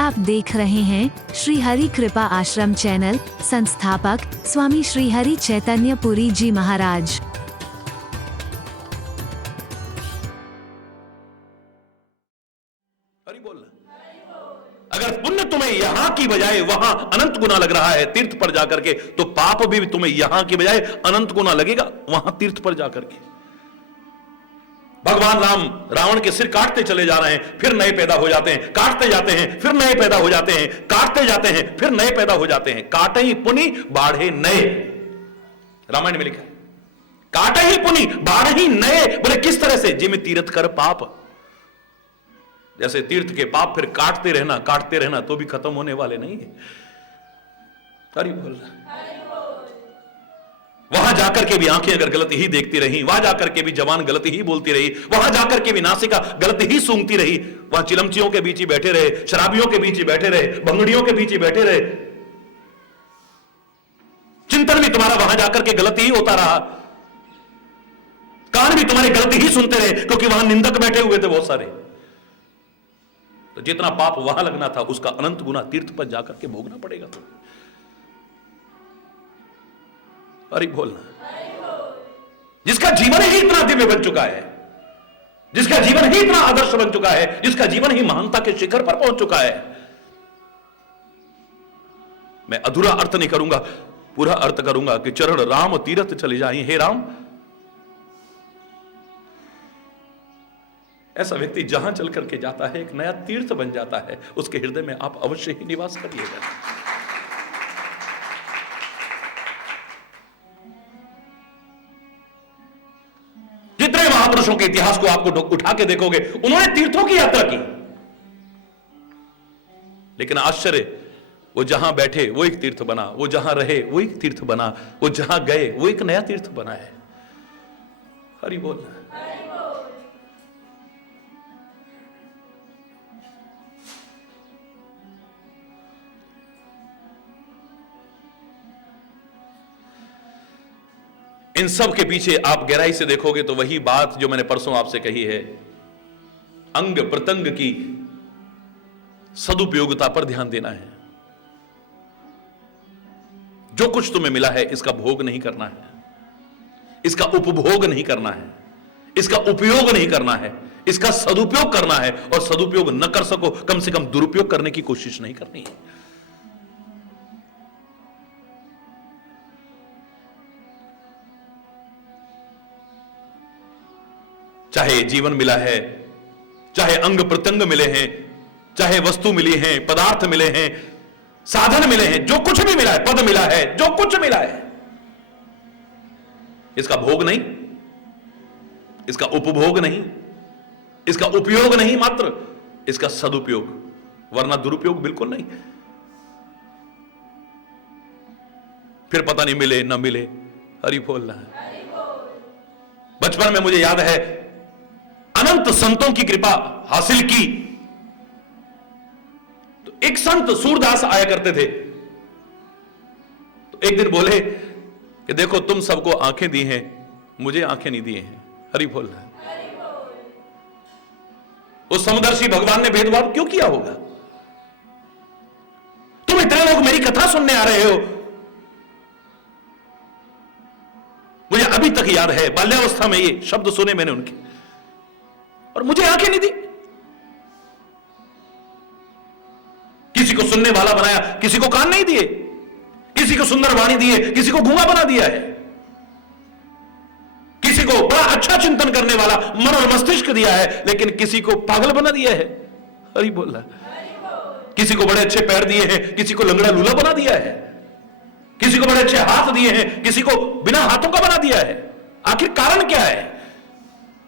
आप देख रहे हैं श्री हरि कृपा आश्रम चैनल। संस्थापक स्वामी श्री हरि चैतन्य पुरी जी महाराज। हरि बोल। अगर पुण्य तुम्हें यहां की बजाय वहां अनंत गुना लग रहा है तीर्थ पर जाकर के, तो पाप भी तुम्हें यहां की बजाय अनंत गुना लगेगा वहां तीर्थ पर जाकर के। भगवान राम रावण के सिर काटते चले जा रहे हैं, फिर नए पैदा हो जाते हैं, काटते जाते हैं, फिर नए पैदा हो जाते हैं, काटते जाते हैं, फिर नए पैदा हो जाते हैं। काटे ही पुनि बाढ़े नए, रामायण में लिखा है। काटे ही पुनि बाढ़े ही नए। बोले किस तरह से? जिम तीर्थ कर पाप। जैसे तीर्थ के पाप फिर काटते रहना तो भी खत्म होने वाले नहीं है। हरि बोल। वहां जाकर के भी आंखें अगर गलत ही देखती रही, वहां जाकर के भी जवान गलत ही बोलती रही, वहां जाकर के भी नासिका गलत ही सूंघती रही, वहां चिलमचियों के बीच ही बैठे रहे, शराबियों के बीच ही बैठे रहे, भंगड़ियों के बीच ही बैठे रहे, चिंतन भी तुम्हारा वहां जाकर के गलत ही होता रहा, कान भी तुम्हारे गलत ही सुनते रहे, क्योंकि वहां निंदक बैठे हुए थे बहुत सारे। तो जितना पाप वहां लगना था उसका अनंत गुना तीर्थ पर जाकर के भोगना पड़ेगा। तो अरे बोलना। जिसका जीवन ही इतना दिव्य बन चुका है, जिसका जीवन ही इतना आदर्श बन चुका है, जिसका जीवन ही महानता के शिखर पर पहुंच चुका है, मैं अधूरा अर्थ नहीं करूंगा, पूरा अर्थ करूंगा कि चरण राम तीर्थ चले जाएं। हे राम, ऐसा व्यक्ति जहां चल करके जाता है एक नया तीर्थ बन जाता है। उसके हृदय में आप अवश्य ही निवास करिएगा। जितने महापुरुषों के इतिहास को आपको उठा के देखोगे, उन्होंने तीर्थों की यात्रा की, लेकिन आश्चर्य, वो जहां बैठे वो एक तीर्थ बना, वो जहां रहे वो एक तीर्थ बना, वो जहां गए वो एक नया तीर्थ बना है। हरि बोल। इन सब के पीछे आप गहराई से देखोगे तो वही बात जो मैंने परसों आपसे कही है, अंग प्रत्यंग की सदुपयोगिता पर ध्यान देना है। जो कुछ तुम्हें मिला है इसका भोग नहीं करना है, इसका उपभोग नहीं करना है, इसका उपयोग नहीं करना है, इसका सदुपयोग करना है। और सदुपयोग न कर सको, कम से कम दुरुपयोग करने की कोशिश नहीं करनी है। चाहे जीवन मिला है, चाहे अंग प्रत्यंग मिले हैं, चाहे वस्तु मिली है, पदार्थ मिले हैं, साधन मिले हैं, जो कुछ भी मिला है, पद मिला है, जो कुछ मिला है, इसका भोग नहीं, इसका उपभोग नहीं, इसका उपयोग नहीं, मात्र इसका सदुपयोग, वरना दुरुपयोग बिल्कुल नहीं। फिर पता नहीं मिले न मिले। हरि बोल रहा है। बचपन में मुझे याद है, अनंत संतों की कृपा हासिल की तो एक संत सूरदास आया करते थे। तो एक दिन बोले कि देखो तुम सबको आंखें दी हैं, मुझे आंखें नहीं दी हैं। हरि बोल रहा है। उस समदर्शी भगवान ने भेदभाव क्यों किया होगा? तुम इतने लोग मेरी कथा सुनने आ रहे हो, मुझे अभी तक याद है, बाल्यावस्था में ये शब्द सुने मैंने उनके, और मुझे आंखें नहीं दी। किसी को सुनने वाला बनाया, किसी को कान नहीं दिए, किसी को सुंदर वाणी दिए, किसी को गूंगा बना दिया है, किसी को बड़ा अच्छा चिंतन करने वाला मन और मस्तिष्क दिया है, लेकिन किसी को पागल बना दिया है। हरि बोल रहा। किसी को बड़े अच्छे पैर दिए हैं, किसी को लंगड़ा लूला बना दिया है, किसी को बड़े अच्छे हाथ दिए हैं, किसी को बिना हाथों का बना दिया है। आखिर कारण क्या है?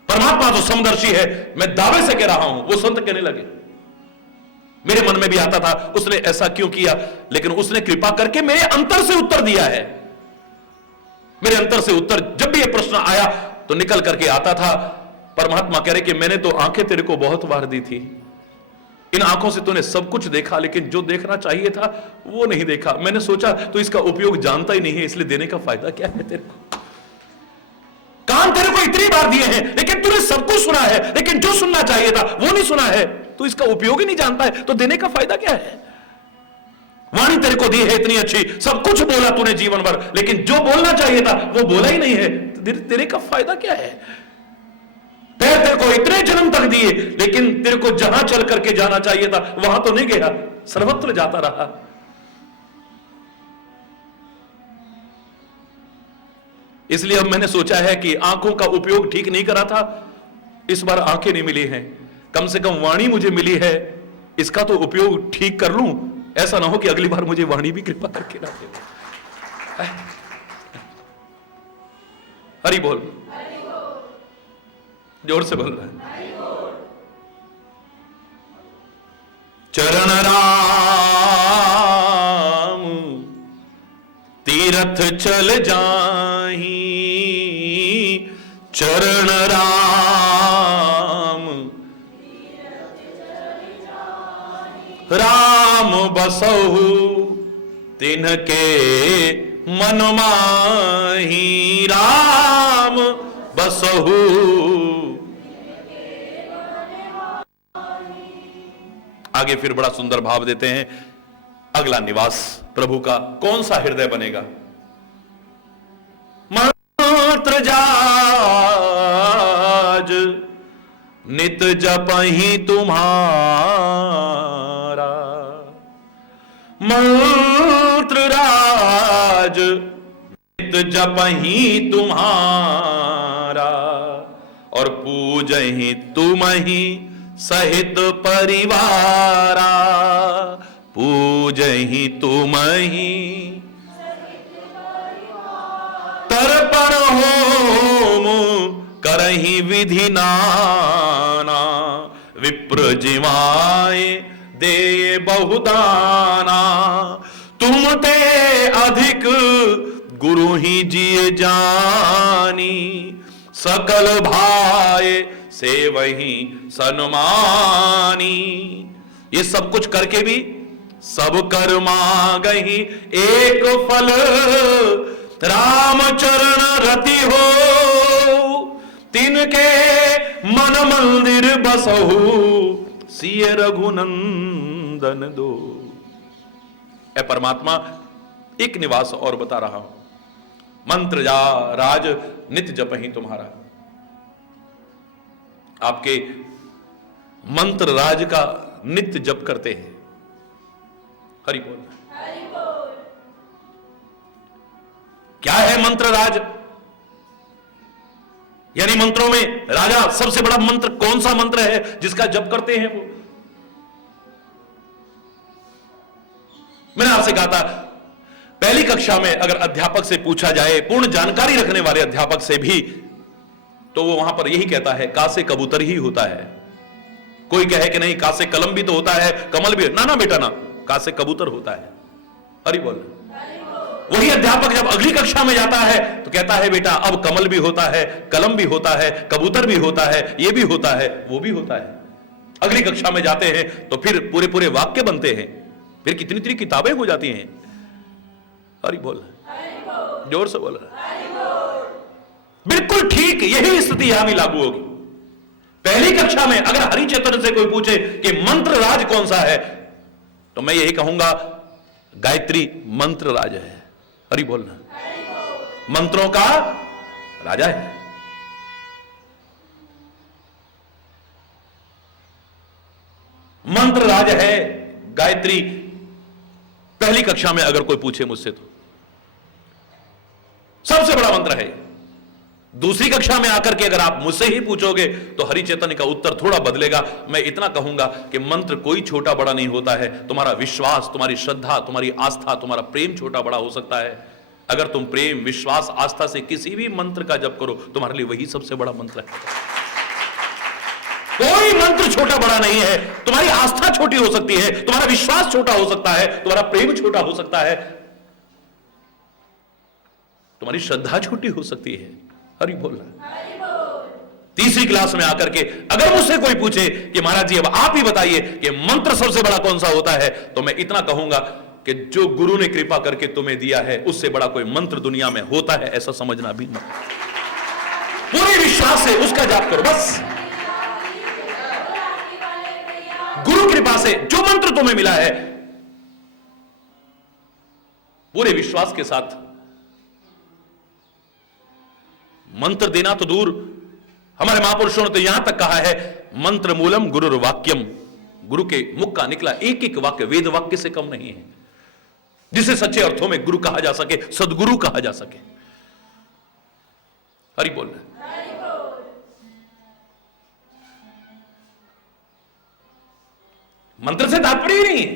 परमात्मा तो समदर्शी है, मैं दावे से कह रहा हूं। वो संत कहने लगे, मेरे मन में भी आता था उसने ऐसा क्यों किया, लेकिन उसने कृपा करके मेरे अंतर से उत्तर दिया है। मेरे अंतर से उत्तर जब भी यह प्रश्न आया तो निकल करके आता था। परमात्मा कह रहे कि मैंने तो आंखें तेरे को बहुत बार दी थी, इन आंखों से तूने सब कुछ देखा, लेकिन जो देखना चाहिए था वो नहीं देखा। मैंने सोचा तो इसका उपयोग जानता ही नहीं है, इसलिए देने का फायदा क्या है तेरे को? कान तेरे को इतनी बार दिए हैं, लेकिन तूने सब कुछ सुना है, लेकिन जो सुनना चाहिए था वो नहीं सुना है। तू इसका उपयोग ही नहीं जानता है तो देने का फायदा क्या है? वाणी तेरे को दी है इतनी अच्छी, सब कुछ बोला तूने जीवन भर, लेकिन जो बोलना चाहिए था वो बोला ही नहीं है, तेरे का फायदा क्या है? पैर तेरे को इतने जन्म तक दिए, लेकिन तेरे को जहां चल करके जाना चाहिए था वहां तो नहीं गया, सर्वत्र जाता रहा। इसलिए अब मैंने सोचा है कि आंखों का उपयोग ठीक नहीं करा था, इस बार आंखें नहीं मिली हैं, कम से कम वाणी मुझे मिली है, इसका तो उपयोग ठीक कर लूं, ऐसा ना हो कि अगली बार मुझे वाणी भी कृपा करके ना दे। हरि बोल, जोर से बोल रहा है। चरण राम तीरथ चल जाही, चरण राम बसहु तिनके मन माही, राम बसहु। आगे फिर बड़ा सुंदर भाव देते हैं, अगला निवास प्रभु का कौन सा हृदय बनेगा? मंत्र जाज नित जपहि तुम्हारा, मंत्र राज नित जपहि तुम्हारा, और पूजहि तुमहि सहित परिवारा, पूजहि तुमहि तर्पण होम करहि विधि नाना, विप्र जिमाए दे बहुदाना, तुम ते अधिक गुरु ही जिय जानी, सकल भाए से वही सन्मानी। ये सब कुछ करके भी सब कर्मा गही एक फल, राम चरण रति हो तिनके मन मंदिर बसहु, सिय रघुनंदन दो। ए परमात्मा, एक निवास और बता रहा हूं, मंत्र जा राज नित जपहि तुम्हारा। आपके मंत्र राज का नित्य जप करते हैं। हरि बोल। क्या है मंत्र राज? यानी मंत्रों में राजा सबसे बड़ा मंत्र कौन सा मंत्र है जिसका जप करते हैं वो? मैंने आपसे कहा था, पहली कक्षा में अगर अध्यापक से पूछा जाए, पूर्ण जानकारी रखने वाले अध्यापक से भी, तो वो वहां पर यही कहता है, का से कबूतर ही होता है। कोई कहे कि नहीं, का से कलम भी तो होता है, कमल भी, ना ना बेटा ना, का से कबूतर होता है। हरि बोल। वही अध्यापक जब अगली कक्षा में जाता है तो कहता है, बेटा अब कमल भी होता है, कलम भी होता है, कबूतर भी होता है, ये भी होता है, वो भी होता है। अगली कक्षा में जाते हैं तो फिर पूरे पूरे वाक्य बनते हैं, फिर कितनी कितनी किताबें हो जाती हैं। हरि बोल, जोर से बोल रहा। बिल्कुल ठीक यही स्थिति यहां भी लागू होगी। पहली कक्षा में अगर हरिचेतन से कोई पूछे कि मंत्र राज कौन सा है, तो मैं यही कहूंगा, गायत्री मंत्र राज है। हरि बोलना, मंत्रों का राजा है। मंत्र राज है गायत्री। पहली कक्षा में अगर कोई पूछे मुझसे तो सबसे बड़ा मंत्र है। दूसरी कक्षा में आकर के अगर आप मुझसे ही पूछोगे तो हरि चैतन्य का उत्तर थोड़ा बदलेगा। मैं इतना कहूंगा कि मंत्र कोई छोटा बड़ा नहीं होता है। तुम्हारा विश्वास, तुम्हारी श्रद्धा, तुम्हारी आस्था, तुम्हारा प्रेम छोटा बड़ा हो सकता है। अगर तुम प्रेम, विश्वास, आस्था से किसी भी मंत्र का जप करो, तुम्हारे लिए वही सबसे बड़ा मंत्र है। कोई मंत्र छोटा बड़ा नहीं है। तुम्हारी आस्था छोटी हो सकती है, तुम्हारा विश्वास छोटा हो सकता है, तुम्हारा प्रेम छोटा हो सकता है, तुम्हारी श्रद्धा छोटी हो सकती है। हरि बोल। तीसरी क्लास में आकर के अगर मुझसे कोई पूछे कि महाराज जी अब आप ही बताइए कि मंत्र सबसे बड़ा कौन सा होता है, तो मैं इतना कहूंगा कि जो गुरु ने कृपा करके तुम्हें दिया है उससे बड़ा कोई मंत्र दुनिया में होता है ऐसा समझना भी मत। पूरे विश्वास से उसका जाप करो बस। गुरु कृपा से जो मंत्र तुम्हें मिला है पूरे विश्वास के साथ मंत्र देना तो दूर, हमारे महापुरुषों ने तो यहां तक कहा है मंत्र मूलम गुरुर वाक्यम, गुरु के मुख का निकला एक एक वाक्य वेद वाक्य से कम नहीं है, जिसे सच्चे अर्थों में गुरु कहा जा सके, सदगुरु कहा जा सके। हरि बोल। मंत्र से तात्पर्य ही नहीं है,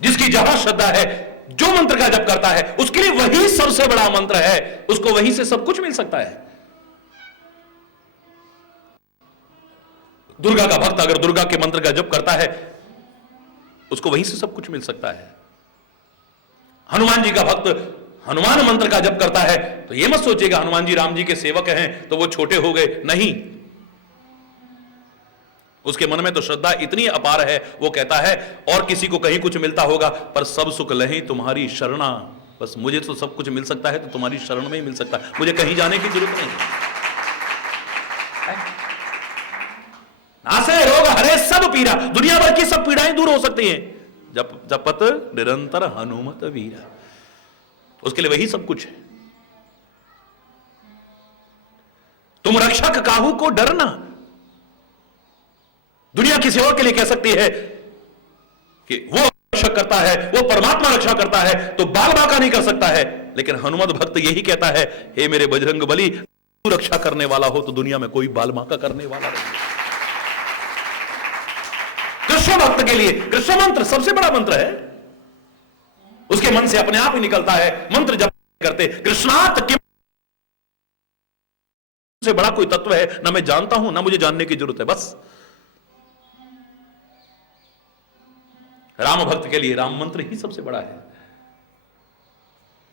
जिसकी जहां श्रद्धा है, जो मंत्र का जप करता है उसके लिए वही सबसे बड़ा मंत्र है, उसको वहीं से सब कुछ मिल सकता है। दुर्गा का भक्त अगर दुर्गा के मंत्र का जप करता है उसको वहीं से सब कुछ मिल सकता है। हनुमान जी का भक्त हनुमान मंत्र का जप करता है तो यह मत सोचेगा हनुमान जी राम जी के सेवक हैं तो वो छोटे हो गए, नहीं, उसके मन में तो श्रद्धा इतनी अपार है, वो कहता है और किसी को कहीं कुछ मिलता होगा पर सब सुख लही तुम्हारी शरणा, बस मुझे तो सब कुछ मिल सकता है तो तुम्हारी शरण में ही मिल सकता है, मुझे कहीं जाने की जरूरत नहीं है। नासे रोग हरे सब पीड़ा, दुनिया भर की सब पीड़ाएं दूर हो सकती हैं जब जपत निरंतर हनुमत वीरा, उसके लिए वही सब कुछ है। तुम रक्षक काहू को डरना, दुनिया किसी और के लिए कह सकती है कि वो रक्षा करता है, वो परमात्मा रक्षा करता है तो बाल बाका नहीं कर सकता है, लेकिन हनुमत भक्त यही कहता है हे मेरे बजरंग बली, तू रक्षा करने वाला हो तो दुनिया में कोई बाल बाका करने वाला नहीं। कृष्ण भक्त के लिए कृष्ण मंत्र सबसे बड़ा मंत्र है, उसके मन से अपने आप ही निकलता है मंत्र जप करते कृष्णात किम से बड़ा कोई तत्व है ना मैं जानता हूं ना मुझे जानने की जरूरत है, बस। राम भक्त के लिए राम मंत्र ही सबसे बड़ा है।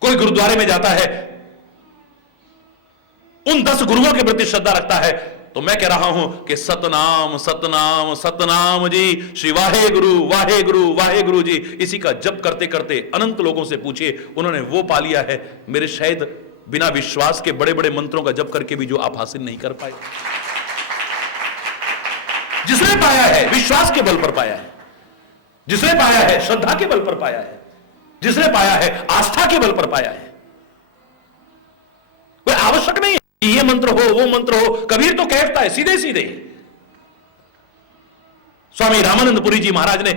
कोई गुरुद्वारे में जाता है, उन 10 गुरुओं के प्रति श्रद्धा रखता है तो मैं कह रहा हूं कि सतनाम सतनाम सतनाम जी, श्री वाहे गुरु जी, इसी का जप करते करते अनंत लोगों से पूछिए उन्होंने वो पा लिया है मेरे शायद बिना विश्वास के बड़े बड़े मंत्रों का जप करके भी जो आप हासिल नहीं कर पाए। जिसने पाया है विश्वास के बल पर पाया है, जिसने पाया है श्रद्धा के बल पर पाया है, जिसने पाया है आस्था के बल पर पाया है। कोई आवश्यक नहीं है ये मंत्र हो वो मंत्र हो, कबीर तो कहता है सीधे सीधे। स्वामी रामानंदपुरी जी महाराज ने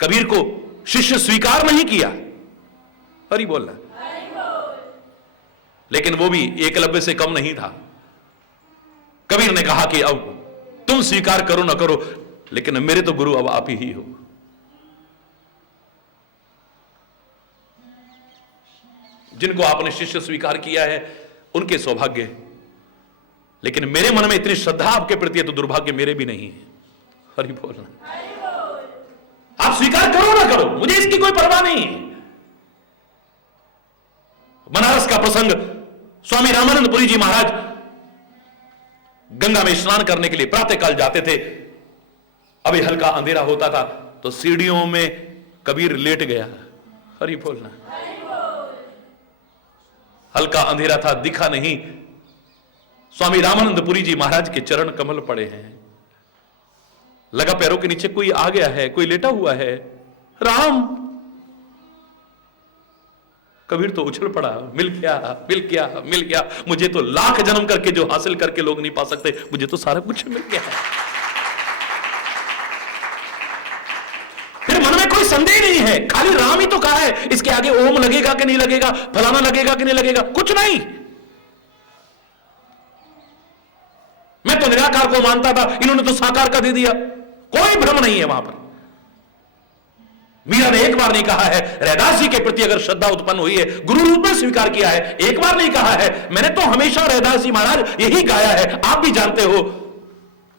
कबीर को शिष्य स्वीकार नहीं किया, हरि बोलना, लेकिन वो भी एकलव्य से कम नहीं था। कबीर ने कहा कि अब तुम स्वीकार करो ना करो लेकिन मेरे तो गुरु अब आप ही हो। जिनको आपने शिष्य स्वीकार किया है उनके सौभाग्य, लेकिन मेरे मन में इतनी श्रद्धा आपके प्रति है तो दुर्भाग्य मेरे भी नहीं है। हरि बोलना, आप स्वीकार करो ना करो मुझे इसकी कोई परवाह नहीं है। बनारस का प्रसंग, स्वामी रामानंदपुरी जी महाराज गंगा में स्नान करने के लिए प्रातःकाल जाते थे। अभी हल्का अंधेरा होता था तो सीढ़ियों में कबीर लेट गया। हरि बोलना, हल्का अंधेरा था, दिखा नहीं। स्वामी रामानंदपुरी जी महाराज के चरण कमल पड़े हैं, लगा पैरों के नीचे कोई आ गया है, कोई लेटा हुआ है। राम, कबीर तो उछल पड़ा, मिल गया मिल गया मिल गया, मुझे तो लाख जन्म करके जो हासिल करके लोग नहीं पा सकते, मुझे तो सारा कुछ मिल गया है। फिर मन में कोई संदेह नहीं है, खाली राम ही तो कहा है, इसके आगे ओम लगेगा कि नहीं लगेगा, फलाना लगेगा कि नहीं लगेगा, कुछ नहीं। मैं तो निराकार को मानता था, इन्होंने तो साकार का दे दिया। कोई भ्रम नहीं है वहां पर। मीरा ने एक बार नहीं कहा है रैदास जी के प्रति अगर श्रद्धा उत्पन्न हुई है, गुरु रूप में स्वीकार किया है, एक बार नहीं कहा है। मैंने तो हमेशा रैदास जी महाराज यही गाया है, आप भी जानते हो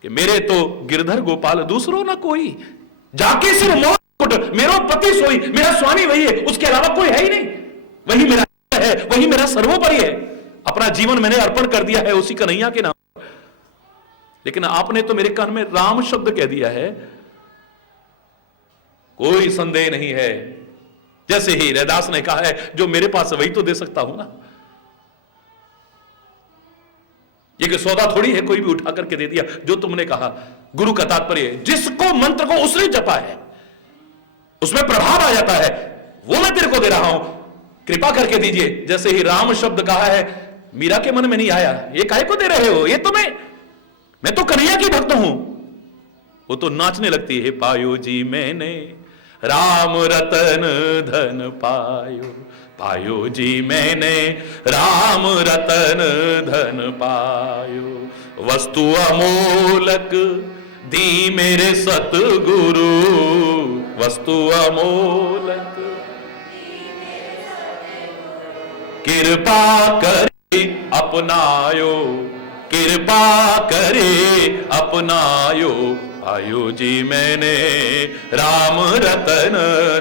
कि मेरे तो गिरधर गोपाल दूसरो ना कोई, जाके सिर मोट मेरो पति सोई, मेरा स्वामी वही है, उसके अलावा कोई है ही नहीं, वही मेरा है, वही मेरा सर्वोपरि है। अपना जीवन मैंने अर्पण कर दिया है उसी कन्हैया के नाम। लेकिन आपने तो मेरे कान में राम शब्द कह दिया है, कोई संदेह नहीं है। जैसे ही रैदास ने कहा है जो मेरे पास वही तो दे सकता हूं ना। ये कि सौदा थोड़ी है कोई भी उठा करके दे दिया जो तुमने कहा। गुरु का तात्पर्य है जिसको मंत्र को उसने जपा है उसमें प्रभाव आ जाता है, वो मैं तेरे को दे रहा हूं, कृपा करके दीजिए। जैसे ही राम शब्द कहा है मीरा के मन में नहीं आया, ये काहे को दे रहे हो, ये तो मैं तो कन्हैया की भक्त हूं। वो तो नाचने लगती है, पायो जी मैंने राम रतन धन पायो, पायो जी मैंने राम रतन धन पायो, वस्तु अमोलक दी मेरे सतगुरु, वस्तु अमोलक कृपा करे अपनायो, कृपा करे अपनायो, पायो जी मैंने राम रतन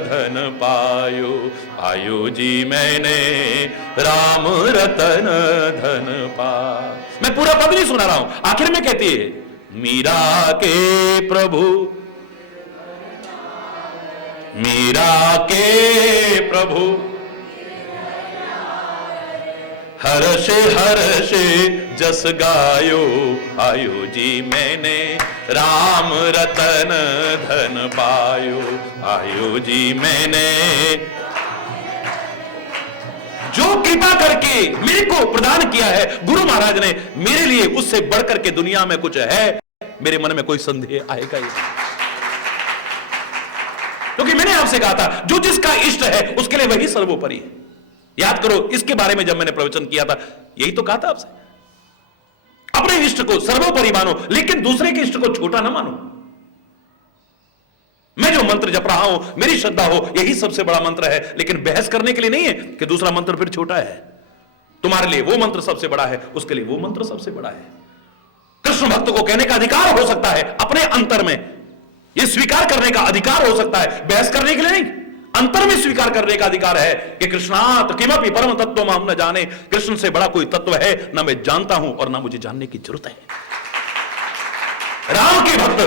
धन पायो, पायो जी मैंने राम रतन धन पायो। मैं पूरा पद नहीं सुना रहा हूं, आखिर में कहती है मीरा के प्रभु, मीरा के प्रभु हर्षे हर्षे जस गायो, आयो जी मैंने राम रतन धन पायो, आयो जी मैंने जो कृपा करके मेरे को प्रदान किया है गुरु महाराज ने मेरे लिए, उससे बढ़कर के दुनिया में कुछ है, मेरे मन में कोई संदेह आएगा ही, क्योंकि मैंने आपसे कहा था जो जिसका इष्ट है उसके लिए वही सर्वोपरि है। याद करो इसके बारे में जब मैंने प्रवचन किया था यही तो कहा था आपसे, अपने इष्ट को सर्वोपरि मानो लेकिन दूसरे के इष्ट को छोटा ना मानो। मैं जो मंत्र जप रहा हूं मेरी श्रद्धा हो यही सबसे बड़ा मंत्र है, लेकिन बहस करने के लिए नहीं है कि दूसरा मंत्र फिर छोटा है। तुम्हारे लिए वो मंत्र सबसे बड़ा है, उसके लिए वो मंत्र सबसे बड़ा है। कृष्ण भक्त को कहने का अधिकार हो सकता है अपने अंतर में, यह स्वीकार करने का अधिकार हो सकता है, बहस करने के लिए नहीं, अंतर में स्वीकार करने का अधिकार है कि कृष्णात किमपि परम तत्व हम न जाने, कृष्ण से बड़ा कोई तत्व है ना मैं जानता हूं और ना मुझे जानने की जरूरत है। राम के भक्त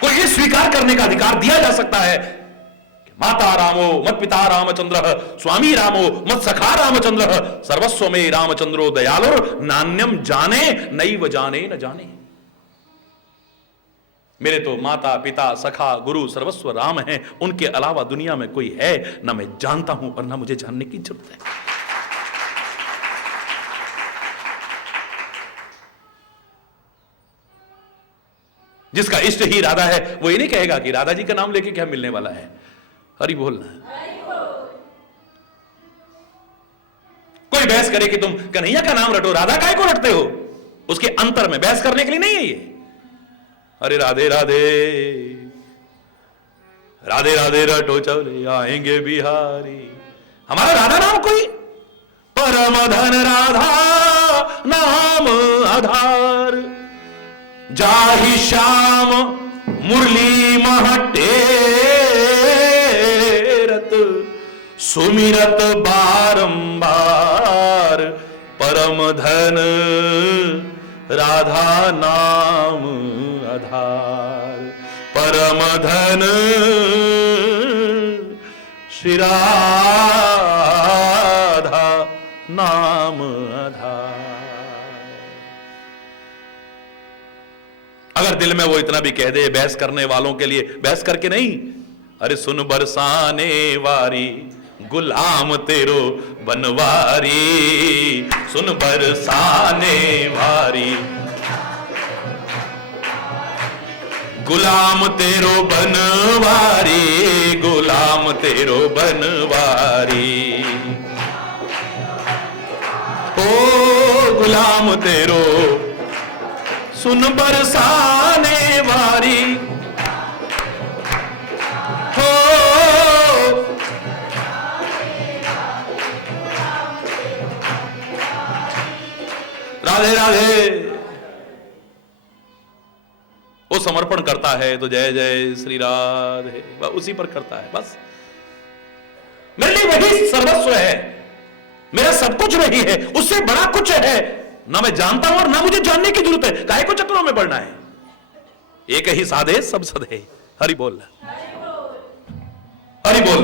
को यह स्वीकार करने का अधिकार दिया जा सकता है कि माता रामो मत पिता रामचंद्र, स्वामी रामो मत सखा रामचंद्र, सर्वस्व में रामचंद्रो दयालुर, नान्यम जाने नैव जाने न जाने। मेरे तो माता पिता सखा गुरु सर्वस्व राम हैं, उनके अलावा दुनिया में कोई है ना मैं जानता हूं और ना मुझे जानने की जरूरत है। जिसका इष्ट ही राधा है वो ये नहीं कहेगा कि राधा जी का नाम लेके क्या मिलने वाला है। हरि बोलना। कोई बहस करे कि तुम कन्हैया का नाम रटो, राधा काय को रटते हो, उसके अंतर में बहस करने के लिए नहीं है ये। अरे राधे राधे राधे राधे रटो चले आएंगे बिहारी, हमारा राधा नाम कोई परम धन राधा नाम आधार, जाहि श्याम मुरली महटेरत, सुमिरत बारंबार, परम धन राधा नाम आधार, परम धन श्री राधा नाम आधार। अगर दिल में वो इतना भी कह दे बहस करने वालों के लिए, बहस करके नहीं, अरे सुन बरसाने वारी गुलाम तेरो बनवारी, सुन बरसाने वारी गुलाम तेरो बनवारी, गुलाम तेरो बनवारी, ओ गुलाम तेरो सुन बरसाने वारी, हो राधे राधे। वो समर्पण करता है तो जय जय श्री राधे उसी पर करता है बस। मेरे लिए वही सर्वस्व है, मेरा सब कुछ वही है, उससे बड़ा कुछ है ना मैं जानता हूं और ना मुझे जानने की जरूरत है। काहे को चक्रों में पड़ना है, एक ही साधे सब सधे। हरि बोल हरि बोल।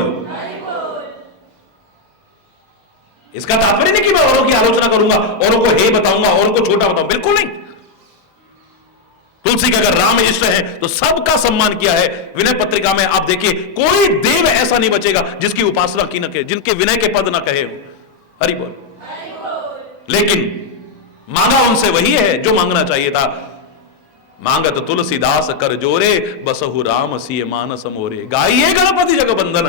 इसका तात्पर्य नहीं कि मैं औरों की आलोचना करूंगा, औरों को हे बताऊंगा, औरों को छोटा बताऊंगा, बिल्कुल नहीं। तुलसी के अगर राम इष्ट है तो सबका सम्मान किया है। विनय पत्रिका में आप देखिए, कोई देव ऐसा नहीं बचेगा जिसकी उपासना की न कहे, जिनके विनय के पद न कहे। हरि बोल। लेकिन मांगा उनसे वही है जो मांगना चाहिए था। मांगत तुलसीदास कर जोरे, बसहु राम सिय मानस मोरे। गाइए गणपति जगबंदन,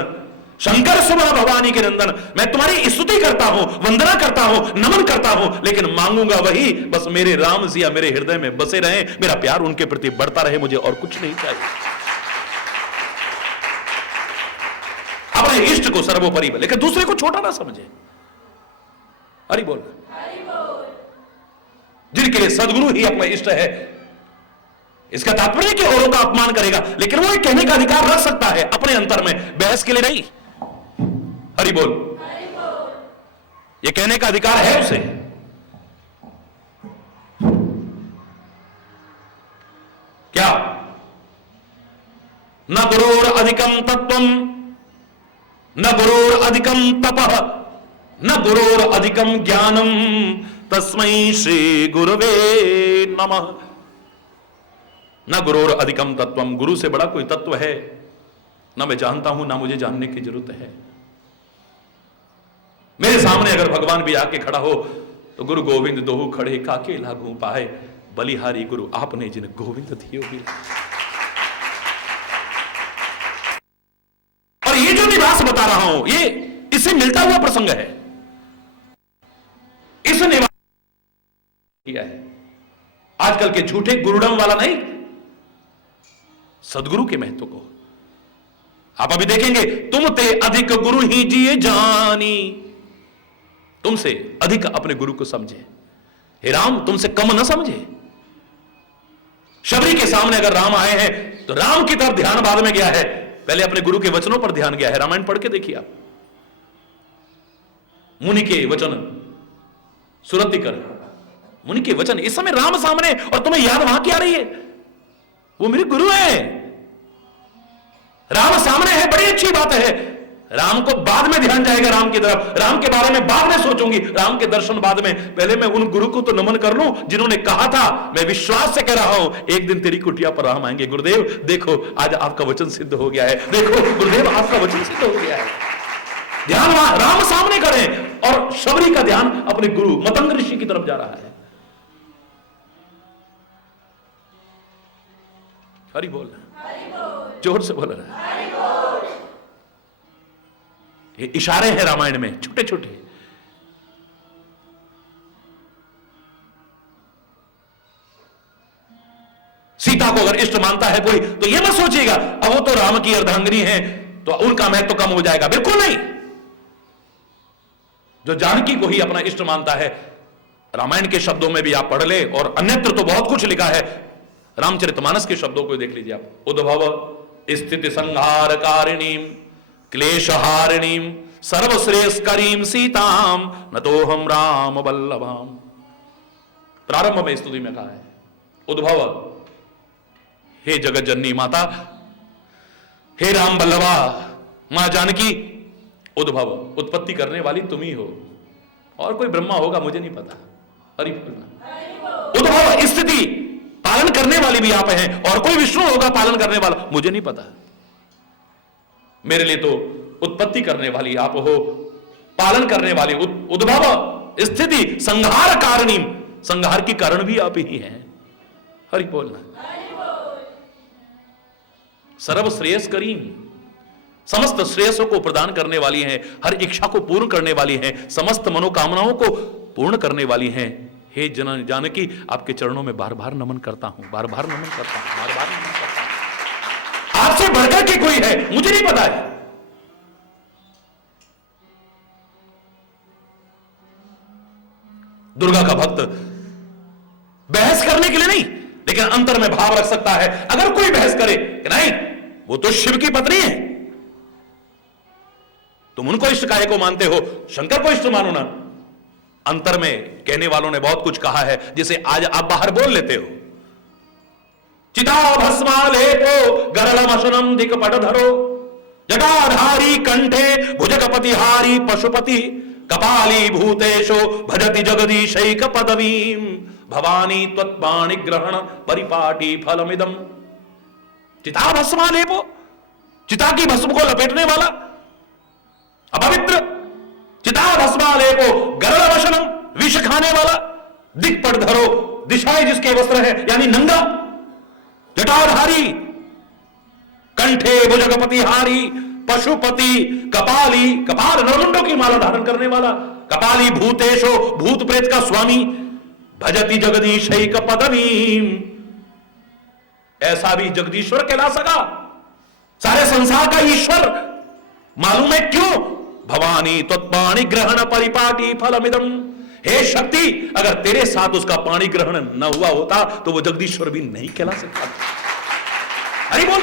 शंकर सुमन भवानी के नंदन। मैं तुम्हारी स्तुति करता हूं, वंदना करता हूं, नमन करता हूं, लेकिन मांगूंगा वही, बस मेरे राम सिया मेरे हृदय में बसे रहे, मेरा प्यार उनके प्रति बढ़ता रहे, मुझे और कुछ नहीं चाहिए। अपने इष्ट को सर्वोपरि, लेकिन दूसरे को छोटा ना समझे। हरि बोल। जिनके लिए सदगुरु ही अपना इष्ट है, इसका तात्पर्य कि औरों का अपमान करेगा, लेकिन वो कहने का अधिकार रख सकता है अपने अंतर में, बहस के लिए नहीं। हरि बोल। ये कहने का अधिकार है उसे। क्या? न गुरोर अधिकम तत्वम, न गुरोर अधिकम तपः, न गुरोर अधिकम ज्ञानम, तस्मै श्री गुरुवे नमः। न गुरोर अधिकम तत्वम, गुरु से बड़ा कोई तत्व है ना मैं जानता हूं, ना मुझे जानने की जरूरत है। मेरे सामने अगर भगवान भी आके खड़ा हो तो गुरु गोविंद दोहु खड़े, काके लागू पाए, बलिहारी गुरु आपने जिन गोविंद दियो भी। और ये जो निवास बता रहा हूं, ये इससे मिलता हुआ प्रसंग है। इस निवास किया है आजकल के झूठे गुरुडम वाला नहीं, सदगुरु के महत्व को आप अभी देखेंगे। तुम ते अधिक गुरु ही जिए जानी, तुमसे अधिक अपने गुरु को समझे। हे राम, तुमसे कम ना समझे। शबरी के सामने अगर राम आए हैं तो राम की तरफ ध्यान बाद में गया है, पहले अपने गुरु के वचनों पर ध्यान गया है। रामायण पढ़ के देखिए आप, मुनि के वचन सुरति कर, मुनि के वचन, इस समय राम सामने और तुम्हें याद वहां क्या रही है? वो मेरे गुरु है, राम सामने है, बड़ी अच्छी बात है। राम को बाद में ध्यान जाएगा, राम की तरफ, राम के बारे में बाद में सोचूंगी, राम के दर्शन बाद में। पहले मैं उन गुरु को तो नमन कर लूं जिन्होंने कहा था। मैं विश्वास से कह रहा हूं, एक दिन तेरी कुटिया पर राम आएंगे। गुरुदेव देखो, आज आपका वचन सिद्ध हो गया है। देखो गुरुदेव, आपका वचन सिद्ध हो गया है। ध्यान राम सामने करें, और शबरी का ध्यान अपने गुरु मतंग ऋषि की तरफ जा रहा है। हरि बोल, जोर से बोल रहा है। ये इशारे हैं रामायण में, छोटे छोटे। सीता को अगर इष्ट मानता है कोई, तो ये मत सोचिएगा अब वो तो राम की अर्धांगिनी है तो उनका महत्व कम हो जाएगा, बिल्कुल नहीं। जो जानकी को ही अपना इष्ट मानता है, रामायण के शब्दों में भी आप पढ़ ले, और अन्यत्र तो बहुत कुछ लिखा है। रामचरितमानस के शब्दों को देख लीजिए आप। उद्भव स्थिति संहार कारिणीम क्लेशहारिणीम सर्वश्रेयस्करीम सीताम नतोहम राम वल्लभाम। प्रारंभ में स्तुति में कहा है, उद्भव, हे जगत जननी माता, हे राम वल्लभा, मां जानकी। उद्भव, उत्पत्ति करने वाली तुम ही हो, और कोई ब्रह्मा होगा मुझे नहीं पता। हरि बोल। उद्भव, स्थिति, पालन करने वाली भी आप हैं, और कोई विष्णु होगा पालन करने वाला मुझे नहीं पता। मेरे लिए तो उत्पत्ति करने वाली आप हो, पालन करने वाली। उद्भव, स्थिति, संहार कारणीम, संहार की कारण भी आप ही हैं। हरि बोलना। सर्वश्रेयस करीम, समस्त श्रेयसों को प्रदान करने वाली हैं, हर इच्छा को पूर्ण करने वाली हैं, समस्त मनोकामनाओं को पूर्ण करने वाली हैं। हे जानकी, आपके चरणों में बार बार नमन करता हूं, बार बार नमन करता हूं, बार बार नमन करता हूं। आपसे बढ़कर के कोई है मुझे नहीं पता है। दुर्गा का भक्त बहस करने के लिए नहीं, लेकिन अंतर में भाव रख सकता है। अगर कोई बहस करे कि नहीं वो तो शिव की पत्नी है, तुम उनको इष्ट काहे को मानते हो, शंकर को इष्ट मानो ना। अंतर में कहने वालों ने बहुत कुछ कहा है, जिसे आज आप बाहर बोल लेते हो। चिता भस्मालेपो गरलमशनम दिक्पट धरो, जटाधारी कंठे भुजगपतिहारी पशुपति कपाली भूतेशो भजति जगदीशैक पदवीम भवानी त्वत्पाणि ग्रहण परिपाटी फलमिदम। चिता भस्मालेपो, चिता की भस्म को लपेटने वाला अपवित्र, चिता भस्मालेपो गरुड़ वशनम, विष खाने वाला, दिक्पट धरो, दिशाएं जिसके वस्त्र है यानी नंगा, जटाधारी, कंठे भुजगपतिहारी, पशुपति, कपाली, कपाल नरमुंडों की माला धारण करने वाला, कपाली भूतेशो, भूत प्रेत का स्वामी, भजति जगदीशैक पदवीम, ऐसा भी जगदीश्वर कहला सका, सारे संसार का ईश्वर। मालूम है क्यों? भवानी त्वत्पाणि ग्रहण परिपाटी फलमिदम। हे शक्ति, अगर तेरे साथ उसका पाणी ग्रहण न हुआ होता तो वो जगदीश्वर भी नहीं कहला सकता। अरे बोल,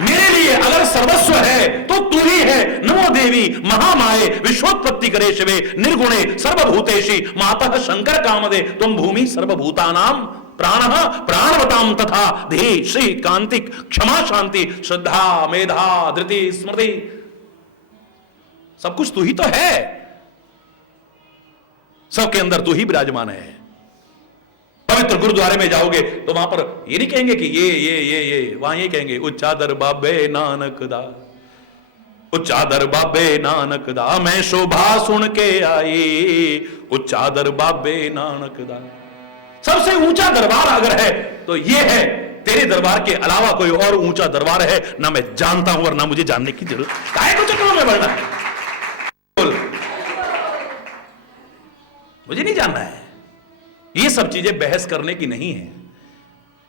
मेरे लिए अगर सर्वस्व है तो तू ही है। नमो देवी महामाये विश्वोत्पत्ति करे शिवे निर्गुणे सर्वभूतेशी मातः शंकर कामदे तुम भूमि सर्वभूतानाम प्राणः प्राणवताम तथा धे श्री कांतिक क्षमा शांति श्रद्धा मेधा धृति स्मृति, सब कुछ तू ही तो है, सबके अंदर तू ही विराजमान है। पवित्र गुरुद्वारे में जाओगे तो वहां पर ये नहीं कहेंगे कि ये वहां ये कहेंगे उच्चादर बाबे नानक दा, उच्चादर बाबे नानक दा, मैं शोभा सुन के आई उच्चादर बाबे नानक दा। सबसे ऊंचा दरबार अगर है तो ये है, तेरे दरबार के अलावा कोई और ऊंचा दरबार है ना मैं जानता हूं और ना मुझे जानने की जरूरत। काहे को चक्करों में बढ़ना है? मुझे नहीं जानना है। ये सब चीजें बहस करने की नहीं है।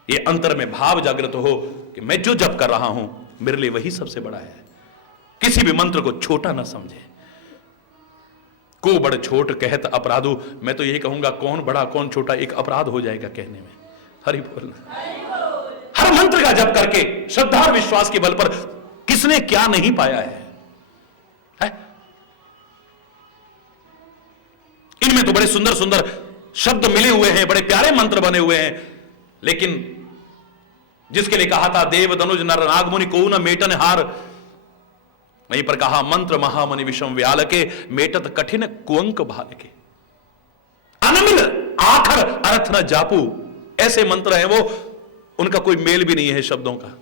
ये अंतर में भाव जागृत हो कि मैं जो जप कर रहा हूं मेरे लिए वही सबसे बड़ा है। किसी भी मंत्र को छोटा ना समझे। को बड़ छोट कहत अपराधो, मैं तो यही कहूंगा कौन बड़ा कौन छोटा एक अपराध हो जाएगा कहने में। हरि बोल। हर मंत्र का जप करके श्रद्धा और विश्वास के बल पर किसने क्या नहीं पाया है? इनमें तो बड़े सुंदर सुंदर शब्द मिले हुए हैं, बड़े प्यारे मंत्र बने हुए हैं, लेकिन जिसके लिए कहा था देव धनुज नर नागमुनि को न मेटन हार, वहीं पर कहा मंत्र महामनि विषम व्याल के मेटत कठिन कुंक भाल के। अनमिल आखर अर्थ न जापू, ऐसे मंत्र हैं वो, उनका कोई मेल भी नहीं है शब्दों का।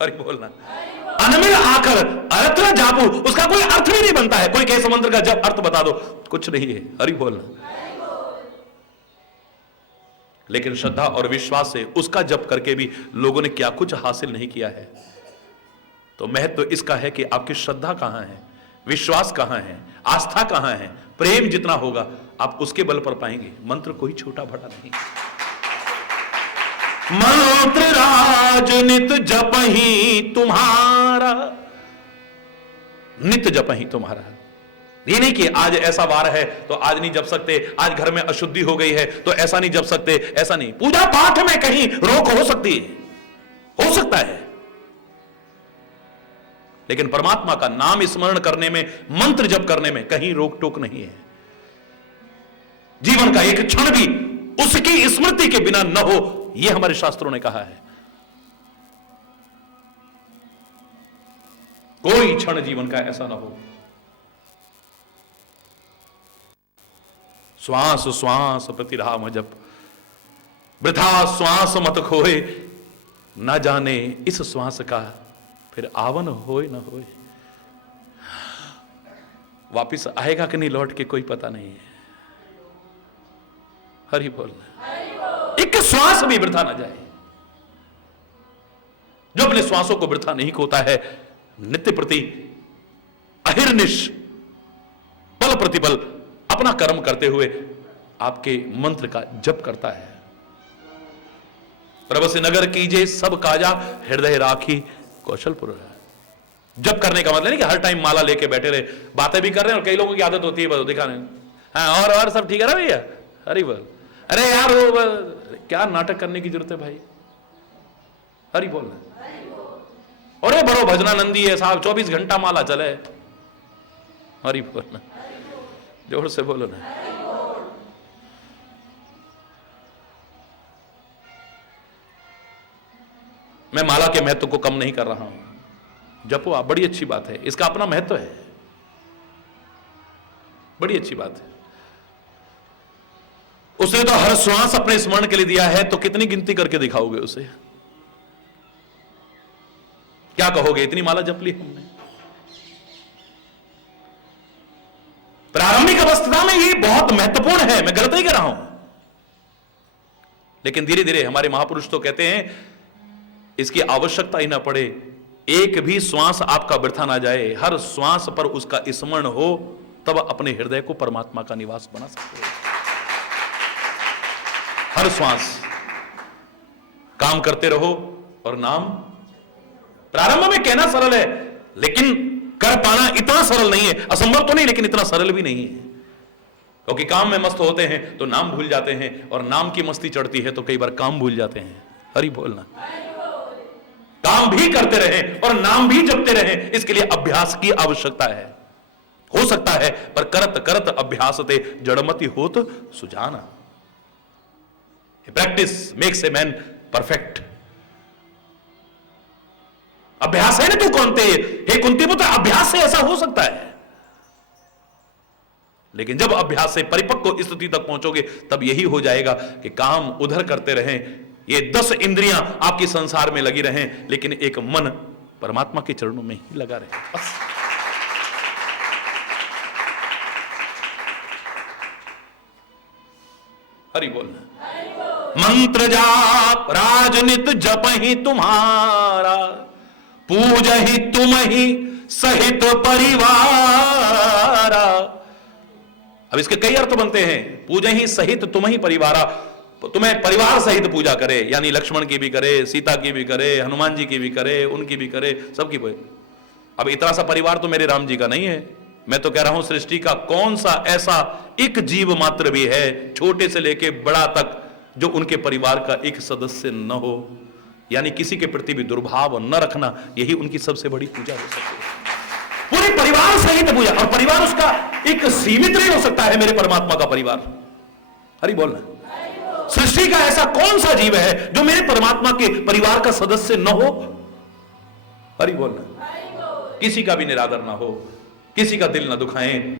अरे बोलना, अनमिल आखर अर्थ न जापू, उसका कोई अर्थ भी नहीं बनता है। कोई कैसे मंत्र का जब अर्थ बता दो, कुछ नहीं है। हरि बोलना। लेकिन श्रद्धा और विश्वास से उसका जप करके भी लोगों ने क्या कुछ हासिल नहीं किया है। तो महत्व तो इसका है कि आपकी श्रद्धा कहां है, विश्वास कहां है, आस्था कहां है। प्रेम जितना होगा आप उसके बल पर पाएंगे। मंत्र कोई छोटा बड़ा नहीं। मंत्र राज नित जप ही तुम्हारा, नित जप ही तुम्हारा। ये नहीं कि आज ऐसा वार है तो आज नहीं जप सकते, आज घर में अशुद्धि हो गई है तो ऐसा नहीं जप सकते, ऐसा नहीं। पूजा पाठ में कहीं रोक हो सकती है, हो सकता है, लेकिन परमात्मा का नाम स्मरण करने में, मंत्र जप करने में कहीं रोक टोक नहीं है। जीवन का एक क्षण भी उसकी स्मृति के बिना न हो, यह हमारे शास्त्रों ने कहा है। कोई क्षण जीवन का ऐसा ना हो। श्वास श्वास प्रति राम जप, वृथा श्वास मत खोए, न जाने इस श्वास का फिर आवन होए न होए। वापिस आएगा कि नहीं लौट के कोई पता नहीं है। हरि बोलना, एक श्वास भी वृथा ना जाए। जो अपने श्वासों को वृथा नहीं खोता है, नित्य प्रति अहिर्निश पल प्रतिपल अपना कर्म करते हुए आपके मंत्र का जप करता है। प्रभु से नगर कीजिए सब काजा, हृदय राखी कौशलपुर। जप करने का मतलब नहीं कि हर टाइम माला लेके बैठे रहे, बातें भी कर रहे हैं। और कई लोगों की आदत होती है बस दिखाने, हाँ और सब ठीक है ना भैया, हरि बोल। अरे यार वो क्या नाटक करने की जरूरत है भाई, हरि बोलना। अरे बड़ो भजनानंदी है साहब, 24 घंटा माला चले, हरि बोलना, जोर से बोलो ना। मैं माला के महत्व को कम नहीं कर रहा हूं। जपो आप, बड़ी अच्छी बात है, इसका अपना महत्व है। बड़ी अच्छी बात है। उसने तो हर श्वास अपने स्मरण के लिए दिया है, तो कितनी गिनती करके दिखाओगे उसे? क्या कहोगे, इतनी माला जप ली हमने? प्रारंभिक अवस्था में ये बहुत महत्वपूर्ण है, मैं गलत नहीं कह रहा हूं, लेकिन धीरे धीरे हमारे महापुरुष तो कहते हैं इसकी आवश्यकता ही ना पड़े, एक भी श्वास आपका वृथा ना जाए, हर श्वास पर उसका स्मरण हो, तब अपने हृदय को परमात्मा का निवास बना सकते हो। हर श्वास काम करते रहो और नाम। प्रारंभ में कहना सरल है, लेकिन कर पाना इतना सरल नहीं है। असंभव तो नहीं, लेकिन इतना सरल भी नहीं है, क्योंकि काम में मस्त होते हैं तो नाम भूल जाते हैं, और नाम की मस्ती चढ़ती है तो कई बार काम भूल जाते हैं। हरि बोलना। काम भी करते रहें और नाम भी जपते रहें, इसके लिए अभ्यास की आवश्यकता है। हो सकता है पर करत करत अभ्यास ते जड़मति होत सुजाना। Practice makes a man perfect. अभ्यास है ना, तू कौन थे हे कुंती पुत्र, अभ्यास से ऐसा हो सकता है। लेकिन जब अभ्यास से परिपक्व स्थिति तक पहुंचोगे, तब यही हो जाएगा कि काम उधर करते रहें, ये 10 इंद्रियां आपकी संसार में लगी रहें, लेकिन एक मन परमात्मा के चरणों में ही लगा रहे। बस हरि बोलना। मंत्र जाप राजनित जप ही तुम्हारा, पूज ही तुम ही सहित परिवारा। अब इसके कई अर्थ बनते हैं। पूजा ही सहित तुम ही परिवारा, तुम्हें परिवार सहित पूजा करे, यानी लक्ष्मण की भी करे, सीता की भी करे, हनुमान जी की भी करे, उनकी भी करे, सबकी। अब इतना सा परिवार तो मेरे राम जी का नहीं है। मैं तो कह रहा हूं सृष्टि का कौन सा ऐसा एक जीव मात्र भी है, छोटे से लेके बड़ा तक, जो उनके परिवार का एक सदस्य न हो, यानी किसी के प्रति भी दुर्भाव न रखना, यही उनकी सबसे बड़ी पूजा हो सकती है। पूरे परिवार सहित पूजा, और परिवार उसका एक सीमित नहीं हो सकता है मेरे परमात्मा का परिवार। हरि बोलना। सृष्टि का ऐसा कौन सा जीव है जो मेरे परमात्मा के परिवार का सदस्य न हो? हरि बोलना। किसी का भी निरादर ना हो, किसी का दिल ना दुखाएं।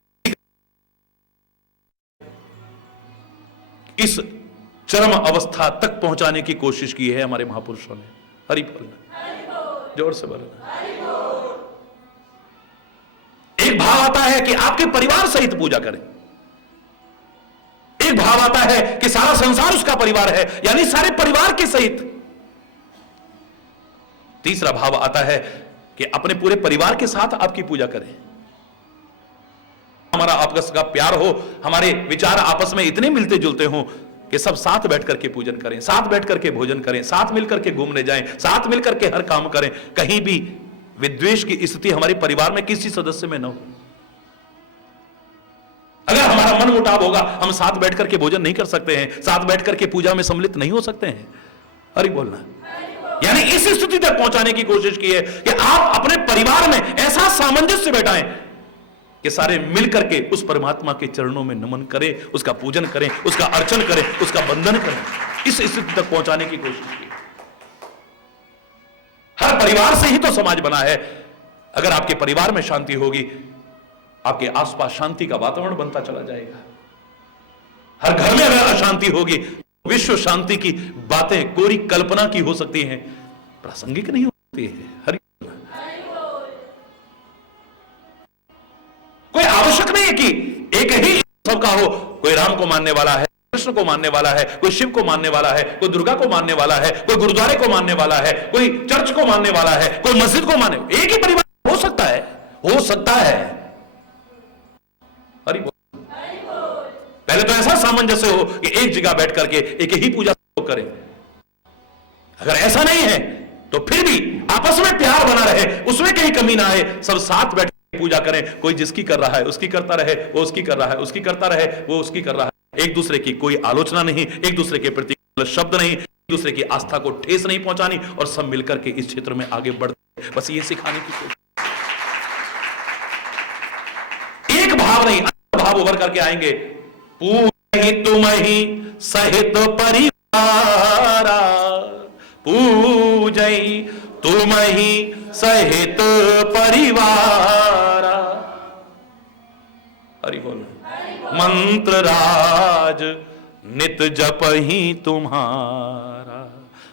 इस चरम अवस्था तक पहुंचाने की कोशिश की है हमारे महापुरुषों ने। हरि बोलना। जोर से बोलना। एक भाव आता है कि आपके परिवार सहित पूजा करें, एक भाव आता है कि सारा संसार उसका परिवार है, यानी सारे परिवार के सहित। तीसरा भाव आता है कि अपने पूरे परिवार के साथ आपकी पूजा करें। हमारा आपस का प्यार हो, हमारे विचार आपस में इतने मिलते जुलते हो कि सब साथ बैठ करके पूजन करें, साथ बैठ करके भोजन करें, साथ मिलकर के घूमने जाएं, साथ मिलकर के हर काम करें। कहीं भी विद्वेष की स्थिति हमारे परिवार में किसी सदस्य में न हो। अगर हमारा मन मुटाव होगा, हम साथ बैठ करके भोजन नहीं कर सकते हैं, साथ बैठ करके पूजा में सम्मिलित नहीं हो सकते हैं। हरि बोलना। यानी इस स्थिति तक पहुंचाने की कोशिश की है कि आप अपने परिवार में ऐसा सामंजस्य बैठाएं कि सारे मिलकर के उस परमात्मा के चरणों में नमन करें, उसका पूजन करें, उसका अर्चन करें, उसका वंदन करें। इस स्थिति तक पहुंचाने की कोशिश की। हर परिवार से ही तो समाज बना है। अगर आपके परिवार में शांति होगी, आपके आसपास शांति का वातावरण बनता चला जाएगा। हर घर में अगर अशांति होगी, विश्व शांति की बातें कोरी कल्पना की हो सकती हैं, प्रासंगिक नहीं होती है। हरि कोई आवश्यक नहीं है कि एक ही सबका हो। कोई राम को मानने वाला है, कृष्ण को मानने वाला है, कोई शिव को मानने वाला है, कोई दुर्गा को मानने वाला है, कोई गुरुद्वारे को मानने वाला है, कोई चर्च को मानने वाला है, कोई मस्जिद को मानने। एक ही परिवार हो सकता है, हो सकता है। हरि बोल। पहले तो ऐसा सामंजस्य हो कि एक जगह बैठ करके एक ही पूजा करें। अगर ऐसा नहीं है तो फिर भी आपस में प्यार बना रहे, उसमें कहीं कमी ना आए, सब साथ बैठ के पूजा करें। कोई जिसकी कर रहा है उसकी करता रहे, वो उसकी कर रहा है उसकी करता रहे, वो उसकी कर रहा है। एक दूसरे की कोई आलोचना नहीं, एक दूसरे के प्रति शब्द नहीं, एक दूसरे की आस्था को ठेस नहीं पहुंचानी, और सब मिलकर के इस क्षेत्र में आगे बढ़ते। बस ये सिखाने की कोशिश। एक भाव नहीं, भाव उभर करके आएंगे। पूजहि तुम ही सहित परिवारा, पूजहि तुम ही सहित परिवारा। हरि बोल। मंत्र राज नित जप ही तुम्हारा,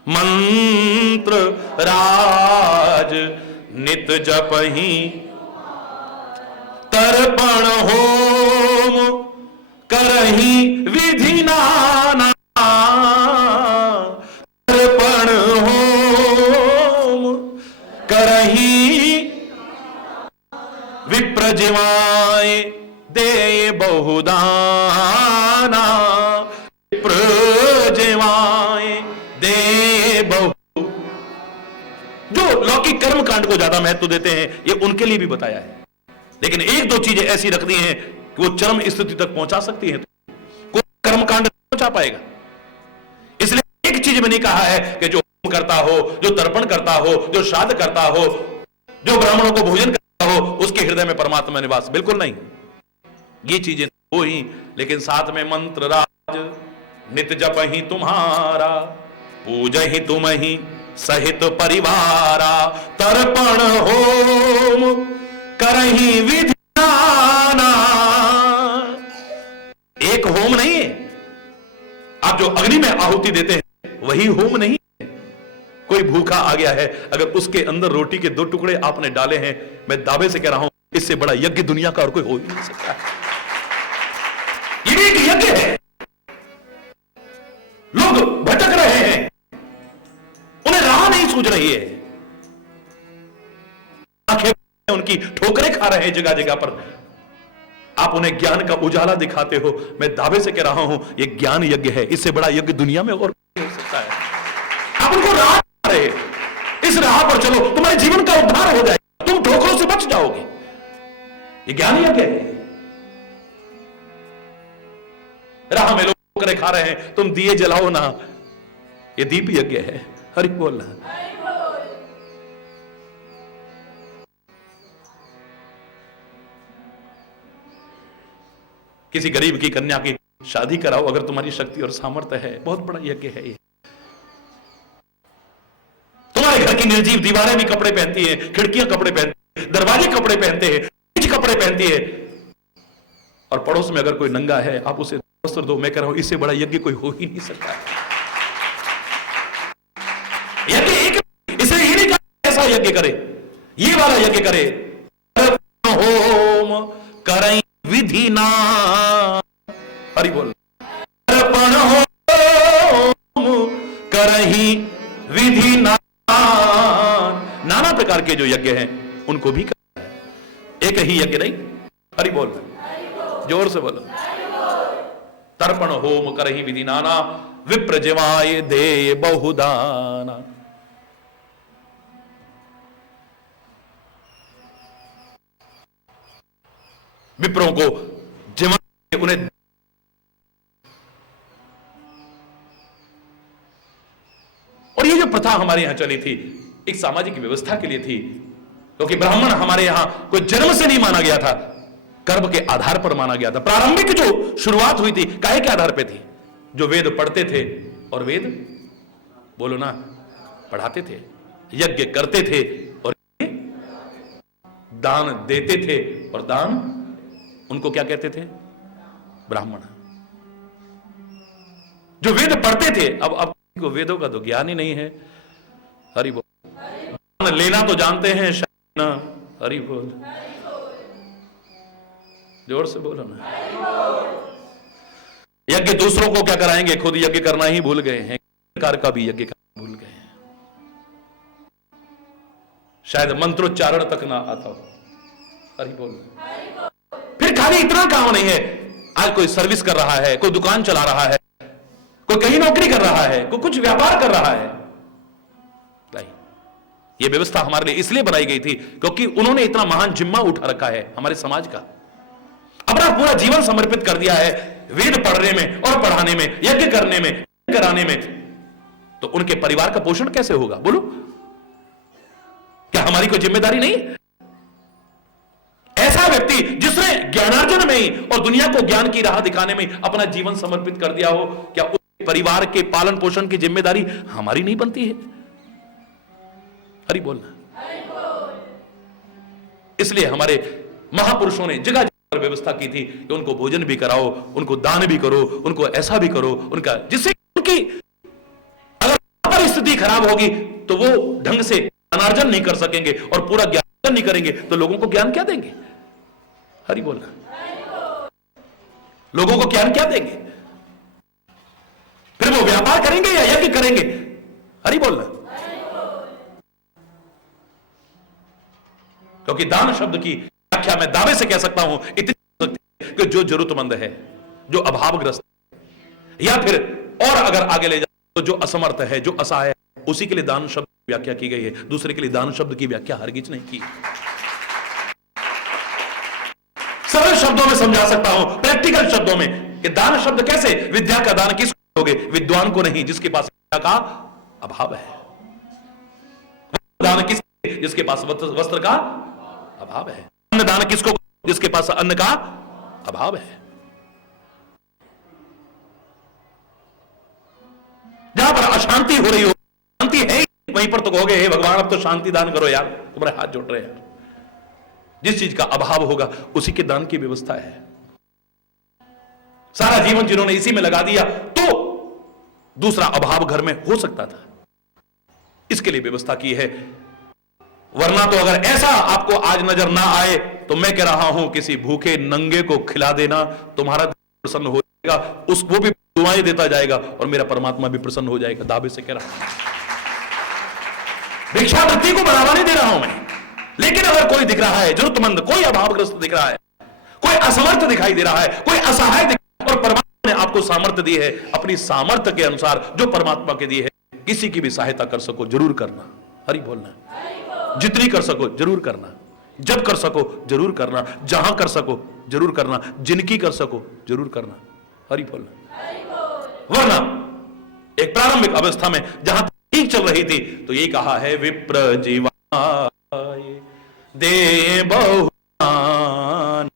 मंत्र राज नित जप ही, तर्पण होम करही विधि नाना, तर्पण होम करही विप्र जिवाए दे बहुदाना, विप्र जिवाए दे बहु। जो लौकिक कर्म कांड को ज्यादा महत्व देते हैं ये उनके लिए भी बताया है, लेकिन एक दो चीजें ऐसी रख दी हैं कि वो चरम स्थिति तक पहुंचा सकती है, कोई कर्म कांड नहीं पहुंचा पाएगा। इसलिए एक चीज मैंने कहा है कि जो होम करता हो, जो तर्पण करता हो, जो श्राद्ध करता हो, जो ब्राह्मणों को भोजन करता हो, उसके हृदय में परमात्मा निवास बिल्कुल नहीं। ये चीजें हो ही, लेकिन साथ में मंत्र राज नित जप ही तुम्हारा, पूज ही तुम ही सहित परिवारा, तर्पण होम करही विधि नाना। एक होम नहीं है, आप जो अग्नि में आहुति देते हैं वही होम नहीं है। कोई भूखा आ गया है, अगर उसके अंदर रोटी के 2 टुकड़े आपने डाले हैं, मैं दावे से कह रहा हूं इससे बड़ा यज्ञ दुनिया का और कोई हो ही नहीं सकता। ये भी एक यज्ञ है। लोग भटक रहे हैं, उन्हें राह नहीं सूझ रही है, आंखें उनकी ठोकरें खा रहे हैं जगह जगह पर। आप उन्हें ज्ञान का उजाला दिखाते हो, मैं दावे से कह रहा हूं ये ज्ञान यज्ञ है, इससे बड़ा यज्ञ दुनिया में और नहीं हो सकता है। आप उनको राह दिखा रहे, इस राह पर चलो, तुम्हारे जीवन का उद्धार हो जाएगा, तुम ठोकरों से बच जाओगे। ये ज्ञान यज्ञ है। राह में लोग ठोकरें खा रहे हैं, तुम दिए जलाओ ना, ये दीप यज्ञ है। हरि बोल। किसी गरीब की कन्या की शादी कराओ अगर तुम्हारी शक्ति और सामर्थ्य है, बहुत बड़ा यज्ञ है ये। तुम्हारे घर की निर्जीव दीवारें भी कपड़े पहनती हैं, खिड़कियां कपड़े पहनती हैं, दरवाजे कपड़े पहनते हैं, कपड़े पहनती है, और पड़ोस में अगर कोई नंगा है आप उसे वस्त्र दो। मैं कह रहा हूं इससे बड़ा यज्ञ कोई हो ही नहीं सकता। यज्ञ एक, इसलिए ये नहीं कहा ऐसा यज्ञ करे, ये वाला यज्ञ करे। होम करें विधि ना, हरि बोल। अर्पण होम करही विधि ना, नाना प्रकार के जो यज्ञ हैं उनको भी करना है, एक ही यज्ञ नहीं। हरि बोल, जोर से बोलो। तर्पण होम करही विधि नाना, विप्र जिवाए दे बहुदाना। विप्रों को जिमा उन्हें, और ये जो प्रथा हमारे यहां चली थी एक सामाजिक व्यवस्था के लिए थी, क्योंकि ब्राह्मण हमारे यहां कोई जन्म से नहीं माना गया था, कर्म के आधार पर माना गया था। प्रारंभिक जो शुरुआत हुई थी काहे के आधार पे थी? जो वेद पढ़ते थे और वेद बोलो ना पढ़ाते थे, यज्ञ करते थे और दान देते थे, और दान उनको क्या कहते थे? ब्राह्मण। जो वेद पढ़ते थे, अब को वेदों का तो ज्ञान ही नहीं है। हरि बोल। दान लेना तो जानते हैं ना, हरि बोल, जोर से बोलो ना। यज्ञ दूसरों को क्या कराएंगे, खुद यज्ञ करना ही भूल गए हैं, प्रकार का भी यज्ञ करना भूल गए हैं। शायद मंत्रोच्चारण तक ना आता हो। हरि बोल। फिर खाली इतना काम नहीं है, आज कोई सर्विस कर रहा है, कोई दुकान चला रहा है, कोई कहीं नौकरी कर रहा है, कोई कुछ व्यापार कर रहा है। नहीं, यह व्यवस्था हमारे लिए इसलिए बनाई गई थी क्योंकि उन्होंने इतना महान जिम्मा उठा रखा है हमारे समाज का, अपना पूरा जीवन समर्पित कर दिया है वेद पढ़ने में और पढ़ाने में, यज्ञ करने में, कराने में। तो उनके परिवार का पोषण कैसे होगा बोलो? क्या हमारी कोई जिम्मेदारी नहीं? ऐसा व्यक्ति जिसने ज्ञानार्जन में ही और दुनिया को ज्ञान की राह दिखाने में अपना जीवन समर्पित कर दिया हो, क्या उस परिवार के पालन पोषण की जिम्मेदारी हमारी नहीं बनती है? हरि बोलना। इसलिए हमारे महापुरुषों ने जगह व्यवस्था की थी कि उनको भोजन भी कराओ, उनको दान भी करो, उनको ऐसा भी करो, उनका जिससे उनकी अगर परिस्थिति खराब होगी तो वो ढंग से ज्ञानार्जन नहीं कर सकेंगे और पूरा ज्ञान नहीं करेंगे तो लोगों को ज्ञान क्या देंगे? हरि बोलना, लोगों को ज्ञान क्या देंगे? फिर वो व्यापार करेंगे या यज्ञ करेंगे? हरि बोलना। क्योंकि दान शब्द की व्याख्या मैं दावे से कह सकता हूं इतनी कि जो जरूरतमंद है, जो अभावग्रस्त है, या फिर और अगर आगे ले जाए तो जो असमर्थ है, जो असहाय है, उसी के लिए दान शब्द की व्याख्या की गई है। दूसरे के लिए दान शब्द की व्याख्या हरगिज नहीं की। सरल शब्दों में समझा सकता हूं, प्रैक्टिकल शब्दों में, कि दान शब्द कैसे? विद्या का दान किसको दोगे? विद्वान को नहीं, जिसके पास विद्या का अभाव है। दान किसके? जिसके पास वस्त्र का अभाव है। अन्न दान किसको? जिसके पास अन्न का अभाव है। जहां पर अशांति हो रही हो, शांति है ही, वहीं पर तो कहोगे हे भगवान अब तो शांति दान करो यार, तुम्हारे हाथ जोड़ रहे हैं। जिस चीज का अभाव होगा उसी के दान की व्यवस्था है। सारा जीवन जिन्होंने इसी में लगा दिया तो दूसरा अभाव घर में हो सकता था, इसके लिए व्यवस्था की है। वरना तो अगर ऐसा आपको आज नजर ना आए तो मैं कह रहा हूं किसी भूखे नंगे को खिला देना, तुम्हारा प्रसन्न हो जाएगा, उसको भी दुआएं देता जाएगा और मेरा परमात्मा भी प्रसन्न हो जाएगा। दावे से कह रहा हूं, भिक्षावृत्ति को बढ़ावा नहीं दे रहा हूं मैं। लेकिन अगर कोई दिख रहा है जरूरतमंद, कोई अभावग्रस्त दिख रहा है, कोई असमर्थ दिखाई दे रहा है, कोई असहाय दिख रहा है, और परमात्मा ने आपको सामर्थ्य दी है, अपनी सामर्थ्य के अनुसार जो परमात्मा के दी है, किसी की भी सहायता कर सको जरूर करना। हरि बोलना। जितनी कर सको जरूर करना, जब कर सको जरूर करना, जहां कर सको जरूर करना, जिनकी कर सको जरूर करना। हरि बोलना। वरना एक प्रारंभिक अवस्था में जहां ठीक चल रही थी तो ये कहा है विप्र जीवाय दे बहुदान,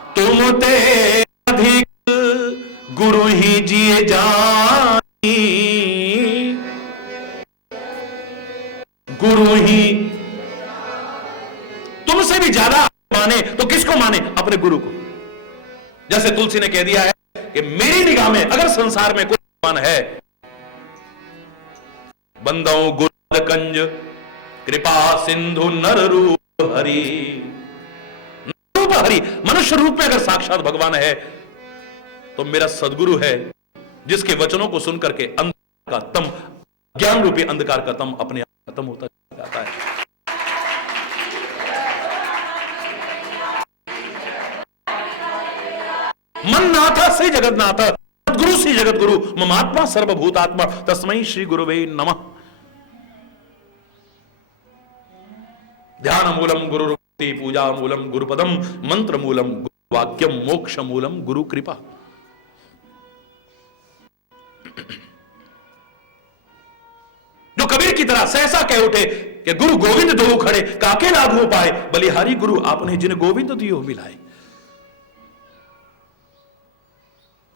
तुम ते अधिक गुरु ही जिए जानी, गुरु ही तुमसे भी ज्यादा माने तो किसको माने? अपने गुरु को। जैसे तुलसी ने कह दिया है कि मेरी निगाह में अगर संसार में कोई भगवान है, बंदों गुरु कंज कृपा सिंधु नर रूप हरि, रूप हरि मनुष्य रूप में अगर साक्षात भगवान है तो मेरा सदगुरु है, जिसके वचनों को सुनकर के अंधकार का तम, ज्ञान रूपी अंधकार का तम अपने आप खत्म होता जाता है। मन नाथ से जगन्नाथ, सदगुरु से जगत गुरु, ममात्मा सर्वभूतात्मा, तस्मै श्री गुरुवे नमः। ध्यान मूलम गुरु रूपी, पूजा मूलम गुरुपदम, मंत्र मूलम गुरु वाक्यम, मोक्ष मूलम गुरु कृपा। जो कबीर की तरह सहसा कह उठे कि गुरु गोविंद दो खड़े, काके लागू पाए, बलिहारी गुरु आपने जिन्हें गोविंद दियो मिलाए।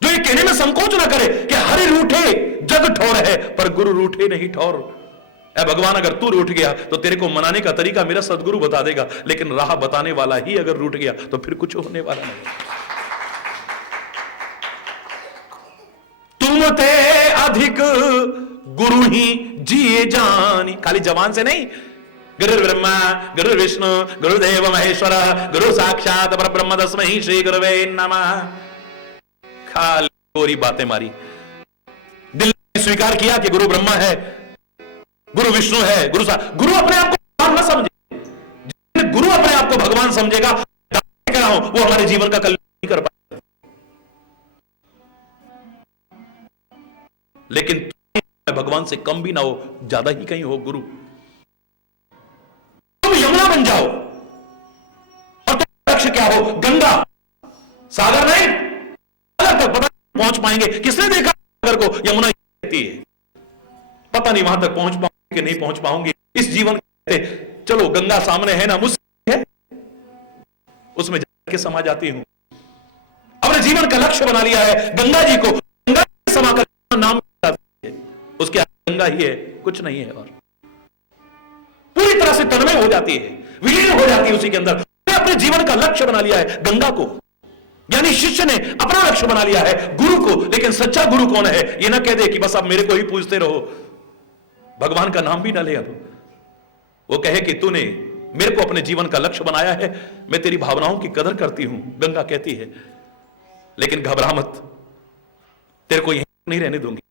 जो ये कहने में संकोच ना करे कि हरि रूठे जग ठौर है, पर गुरु रूठे नहीं ठौर। ऐ भगवान अगर तू रूठ गया तो तेरे को मनाने का तरीका मेरा सदगुरु बता देगा, लेकिन राह बताने वाला ही अगर रूठ गया तो फिर कुछ होने वाला नहीं। तुम ते अधिक गुरु ही जिए जानी, खाली जवान से नहीं, गुरु ब्रह्मा गुरु विष्णु गुरुदेव महेश्वर गुरु साक्षात परब्रह्म तस्मै श्री गुरुवे नमः। खाली गोरी बातें मारी, दिल ने स्वीकार किया कि गुरु ब्रह्मा है, गुरु विष्णु है, गुरु अपने आप को भगवान न समझे। जिस गुरु अपने आप को भगवान समझेगा, कह रहा हूं, वो हमारे जीवन का कल्याण नहीं कर पाएगा। लेकिन भगवान से कम भी ना हो, ज्यादा ही कहीं हो गुरु। तुम यमुना बन जाओ और तुम लक्ष्य क्या हो? गंगा, सागर नहीं, सागर तक पता नहीं पहुंच पाएंगे। किसने देखा सागर को? यमुना कहती है, पता नहीं वहां तक पहुंच पाऊंगी कि नहीं पहुंच पाऊंगी। इस जीवन चलो गंगा सामने है ना, मुझसे है, उसमें जाके समा जाती हूं। अपने जीवन का लक्ष्य बना लिया है गंगा जी को, गंगा जी समा कर नाम उसके गंगा ही है, कुछ नहीं है। और पूरी तरह से तन्मय हो जाती है, विलीन हो जाती है उसी के अंदर। अपने जीवन का लक्ष्य बना लिया है गंगा को, यानी शिष्य ने अपना लक्ष्य बना लिया है गुरु को। लेकिन सच्चा गुरु कौन है? ये ना कह दे कि बस अब मेरे को ही पूजते रहो, भगवान का नाम भी ना ले। अब वो कहे कि तूने मेरे को अपने जीवन का लक्ष्य बनाया है, मैं तेरी भावनाओं की कदर करती हूं। गंगा कहती है लेकिन घबरा मत, तेरे को यहीं नहीं रहने दूंगी।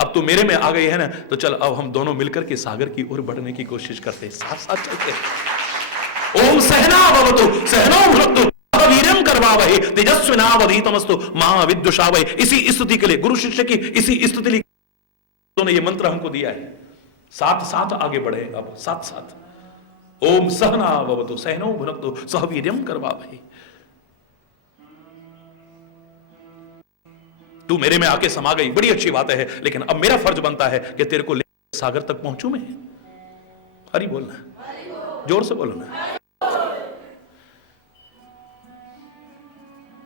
अब तू मेरे में आ गई है ना, तो चल अब हम दोनों मिलकर के सागर की ओर बढ़ने की कोशिश करते हैं, साथ साथ चलते हैं। ओम सहना भवतु सहनो भुनक्तु वीर्यं करवावहै तेजस्विनावधीतमस्तु मा विद्विषावहै। इसी स्तुति के लिए, गुरु शिष्य की इसी स्तुति के लिए ने ये मंत्र हमको दिया है। साथ साथ आगे बढ़े, अब साथ साथ। ओम सहना भवतु सहनो भुनक्तु सह वीर्यं करवावहै। तू मेरे में आके समा गई, बड़ी अच्छी बात है, लेकिन अब मेरा फर्ज बनता है कि तेरे को लेकर सागर तक पहुंचू मैं। हरि बोलना, जोर से बोलना।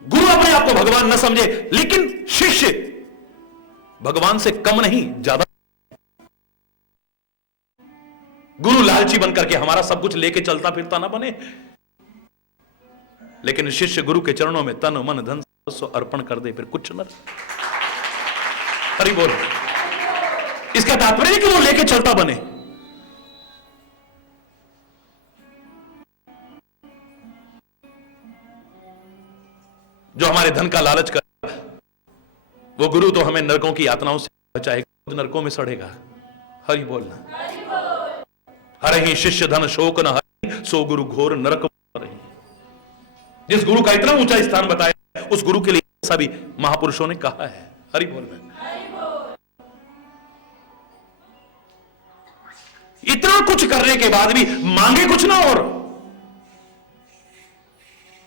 गुरु अपने आप को भगवान न समझे, लेकिन शिष्य भगवान से कम नहीं ज्यादा। गुरु लालची बनकर के हमारा सब कुछ लेके चलता फिरता ना बने, लेकिन शिष्य गुरु के चरणों में तन मन धन सर्वस्व अर्पण कर दे, फिर कुछ न। हरि बोल। इसका तात्पर्य कि वो लेके चलता बने। जो हमारे धन का लालच कर, वो गुरु तो हमें नरकों की यातनाओं से बचाएगा, नरकों में सड़ेगा। हरि बोलना। हरहि शिष्य धन शोक न हरि, सो गुरु घोर नरक हरहि। जिस गुरु का इतना ऊंचा स्थान बताया, उस गुरु के लिए सभी महापुरुषों ने कहा है। हरि बोलना। इतना कुछ करने के बाद भी मांगे कुछ ना, और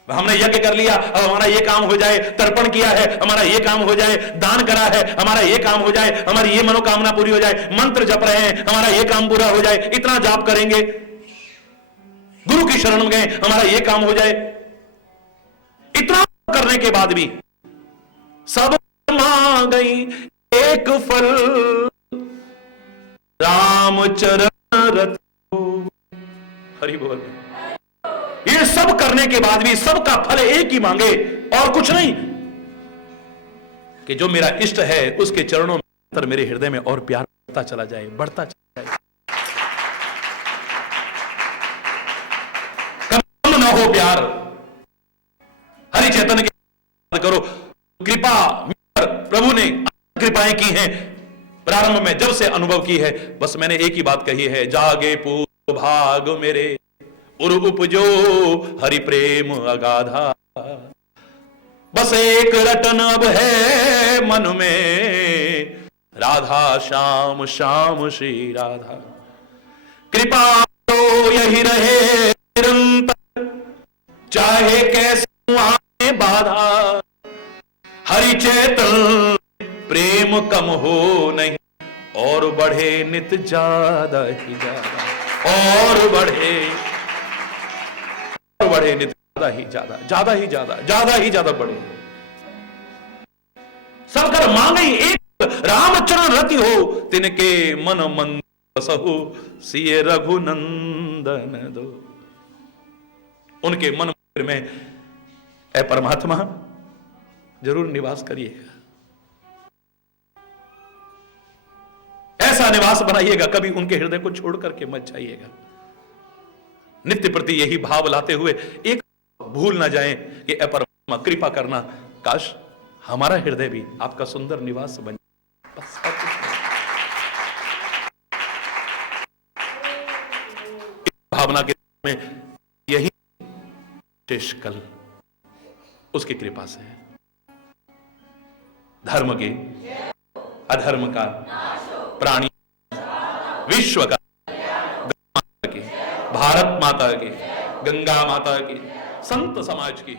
हमने यज्ञ कर लिया, अब हमारा ये काम हो जाए, तर्पण किया है हमारा ये काम हो जाए, दान करा है हमारा ये काम हो जाए, हमारी ये मनोकामना पूरी हो जाए, मंत्र जप रहे हैं हमारा ये काम पूरा हो जाए, इतना जाप करेंगे, गुरु की शरण में गए हमारा ये काम हो जाए। इतना करने के बाद भी सब मांगई एक फल, रामचरण रत। हरि बोल। ये सब करने के बाद भी सबका फल एक ही मांगे, और कुछ नहीं, कि जो मेरा इष्ट है उसके चरणों में मेरे हृदय में और प्यार बढ़ता चला जाए, बढ़ता चला जाए, कम ना हो प्यार। हरि चैतन्य की करो, कृपा प्रभु ने कृपाएं की हैं प्रारंभ में, जब से अनुभव की है, बस मैंने एक ही बात कही है, जागे पूर्व भाग मेरे उर उपजो हरि प्रेम अगाधा। बस एक रटन अब है मन में, राधा श्याम श्याम श्री राधा। कृपा तो यही रहे निरंतर, चाहे कैसे आए बाधा। हरि चैतन्य प्रेम कम हो नहीं, और बढ़े नित ज्यादा ही ज्यादा, और बढ़े नित ज्यादा ही ज्यादा, ज्यादा ही ज्यादा, ज्यादा ही ज्यादा बढ़े। सब कर मांगे एक, रामचरण रति हो तिनके मन मंद बसहु, सिए रघुनंदन दो। उनके मन मंदिर में ऐ परमात्मा जरूर निवास करिएगा, ऐसा निवास बनाइएगा, कभी उनके हृदय को छोड़ करके मत जाइएगा। नित्य प्रति यही भाव लाते हुए एक भूल ना जाएं कि ऐ परमात्मा कृपा करना, काश हमारा हृदय भी आपका सुंदर निवास बन जाए। बस इस भावना के में यही शेष कल उसकी कृपा से है। धर्म के अधर्म का, प्राणी विश्व का, भारत माता की, गंगा माता की, संत समाज की